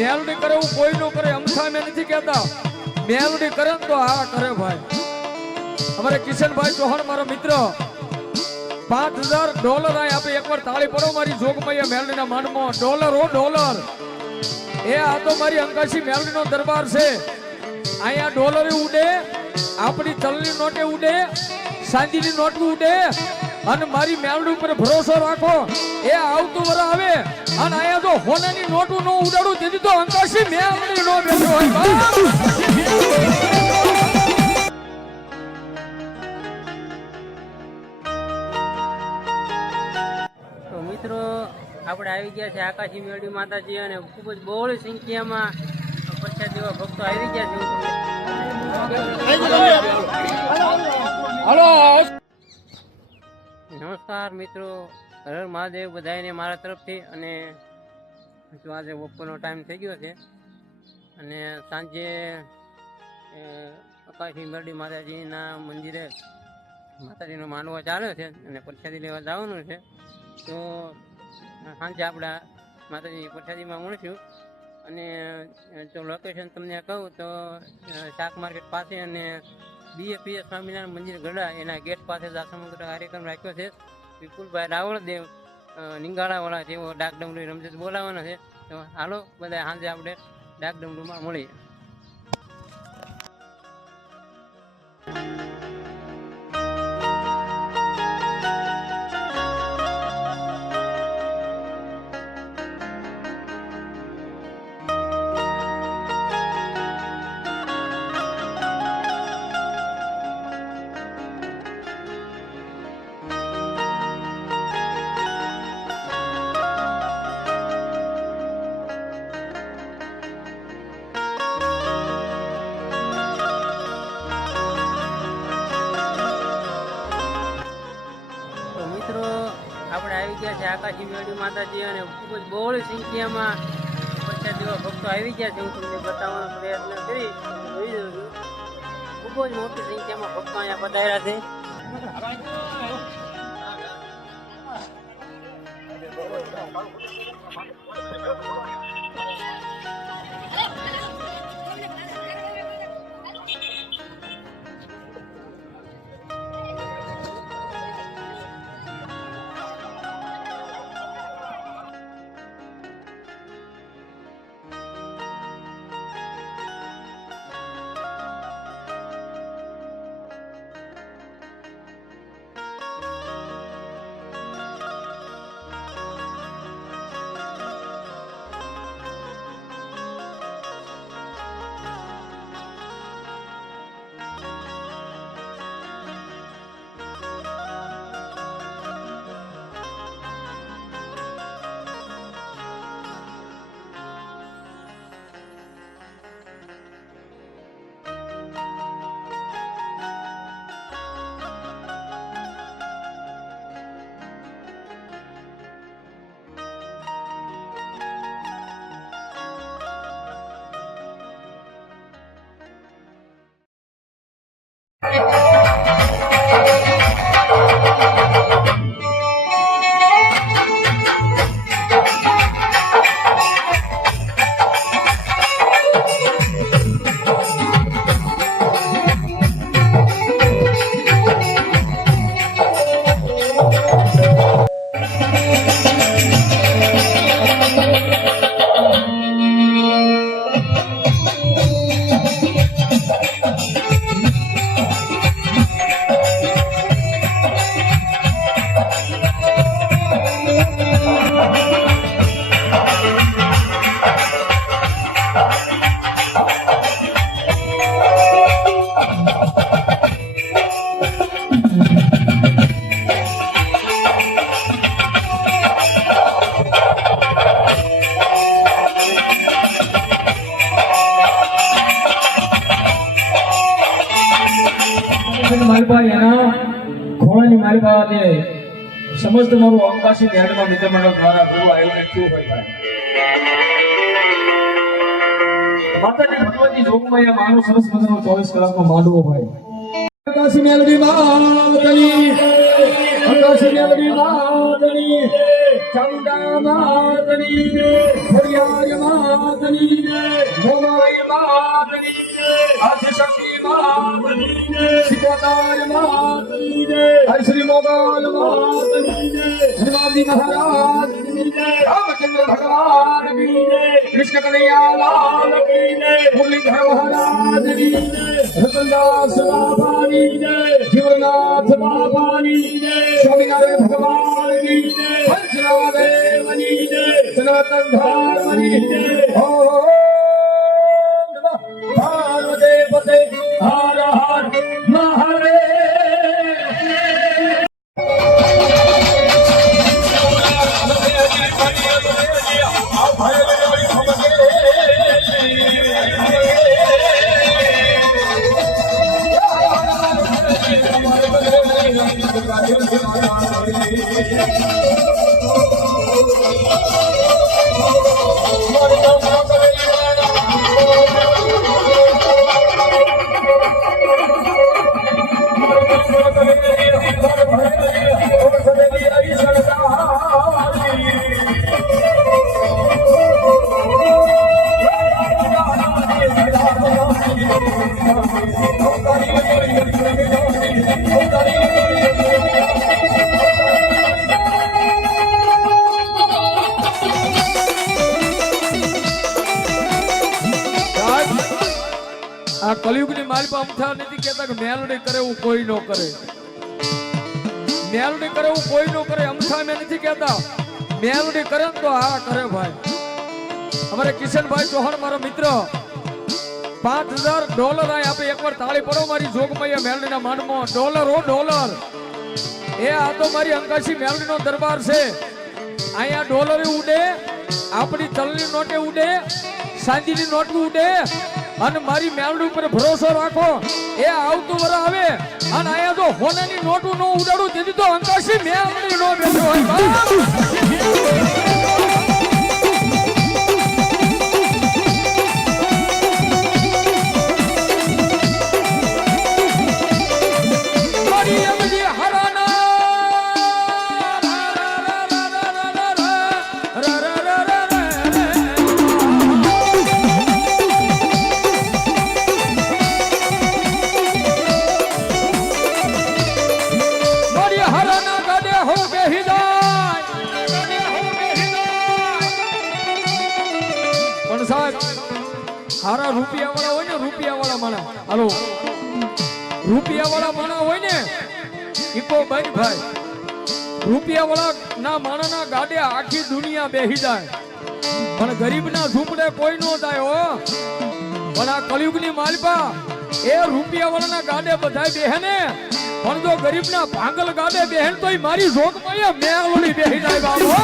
મેલડી કરે એવું કોઈ નો કરે, અમથા મેં નથી કહેતા, મેલડી કરે તો હા કરે ભાઈ. અમારે કિશનભાઈ ચૌહાણ મારો મિત્ર $5000 આપે, એકવાર તાળી પડો મારી જોગમૈયા મેલડીના માનમાં. ડોલર હો ડોલર. એ આ તો મારી અંકાશી મેલડીનો દરબાર છે. અહીંયા ડોલર ઉડે, આપણી તલની નોટે ઉડે, સાંજીની નોટ ઉડે, અને મારી મેલડી ઉપર ભરોસો રાખો. એ આવતું વર આવે અને અહીંયા જો હોનાની નોટું નો ઉડાડું તેથી તો અંકાશી મેલડી નો બેઠો હોય. મિત્રો આપણે આવી ગયા છે આકાશી મેલડી માતાજી, અને ખૂબ જ બહોળી સંખ્યામાં પ્રખ્યાત એવા ભક્તો આવી ગયા છે. નમસ્કાર મિત્રો, હર મહાદેવ બધાને મારા તરફથી. અને જો આજે બપોરનો ટાઈમ થઈ ગયો છે અને સાંજે આકાશી મેલડી માતાજીના મંદિરે માતાજીનો માંડવો ચાલ્યો છે અને પ્રસાદી લેવા જવાનું છે. તો સાંજે આપણા માતાજીની પ્રસાદીમાં મળશું. અને જો લોકેશન તમને કહું તો શાક માર્કેટ પાસે અને BFPS સ્વામિનારાયણ મંદિર ગઢા એના ગેટ પાસે જ આ સમગ્ર કાર્યક્રમ રાખ્યો છે. વિપુલભાઈ રાવળદેવ નિંગાળાવાળા તેઓ ડાકડમરૂ રમઝટ બોલાવવાના છે. તો હાલો બધા સાંજે આપણે ડાકડમરૂમાં મળીએ. આપણે આવી ગયા છે આકાશી મેલડી માતાજી, અને ખૂબ જ બહોળી સંખ્યામાં પ્રખ્યાત એવા ભક્તો આવી ગયા છે. હું તમને બતાવવાનો પ્રયત્ન કરી જોઈ રહ્યો છું. ખૂબ જ મોટી સંખ્યામાં ભક્તો અહીંયા પધાર્યા છે. મારી પાસે એના ઘોડાની મારી પાસે સમસ્ત મારું અંકાશી મેળમાં મિત્ર મંડળ દ્વારા ગુરુ આયોજન થયું હોય ભાઈ. માતાજી ભગવતી જોગમાયા માનો સરસ મજાનો 24 કલાકનો માંડવો ભાઈ. અંકાશી મેલડી માતની, અંકાશી મેલડી માતની, ચંદા માતની, હરિયાર માતની. અવતાર માતની જય, શ્રી મોગલ માતની જય, હનુમાનજી મહારાજ કી જય, રામચંદ્ર ભગવાન કી જય, કૃષ્ણ કનૈયા લાલ કી જય, મુરલીધર મહારાજ કી જય, રતનદાસ બાબાની જય, જીવનાથ બાબાની જય, સ્વામિનારાયણ ભગવાન કી જય, પંચનાદેવની જય, સનાતન ધર્મની જય. ઓમ નમઃ પાર્વતે પતે હર હર મહાદેવ. આ કલયુગની માલિકા અમથા નથી કહેતા કે મેલડી કરે એવું કોઈ ન કરે, મેલડી કરે એવું કોઈ ન કરે. અમથા મેં નથી કહેતા, મેલડી કરે ને તો આ કરે ભાઈ. અમારે કિશનભાઈ ચૌહાણ મારા મિત્ર $5000 આપે. એકવાર તાળી પડો મારી જોગમૈયા મેલડીના માનમાં. $, એ આ તો મારી અંકાશી મેલડીનો દરબાર છે. અહીંયા ડોલર ઉડે, આપણી તલની નોટે ઉડે, સાંજીની નોટ ઉડે. અને મારી મેલડી ઉપર ભરોસો રાખો, એ આવતું વર આવે. અને અહીંયા જો હોનાની નોટું નો ઉડાડું તેથી તો અંકાશી મેલડી નો બેઠો હોય. હારા રૂપિયા વાળા હોય ને, રૂપિયા વાળા માણા, હાલો રૂપિયા વાળા માણા હોય ને ઈકો બંધ ભાઈ. રૂપિયા વાળા ના માણા ના ગાડે આખી દુનિયા બેહી જાય, પણ ગરીબ ના ઝૂંપડે કોઈ નો જાય હો. પણ આ કલયુગ ની માલપા એ રૂપિયા વાળા ના ગાડે બધાય બેહે ને, પણ જો ગરીબ ના ભાંગલ ગાડે બેહે તો મારી જોગમાં મેળવણી બેહી જાય બાબો.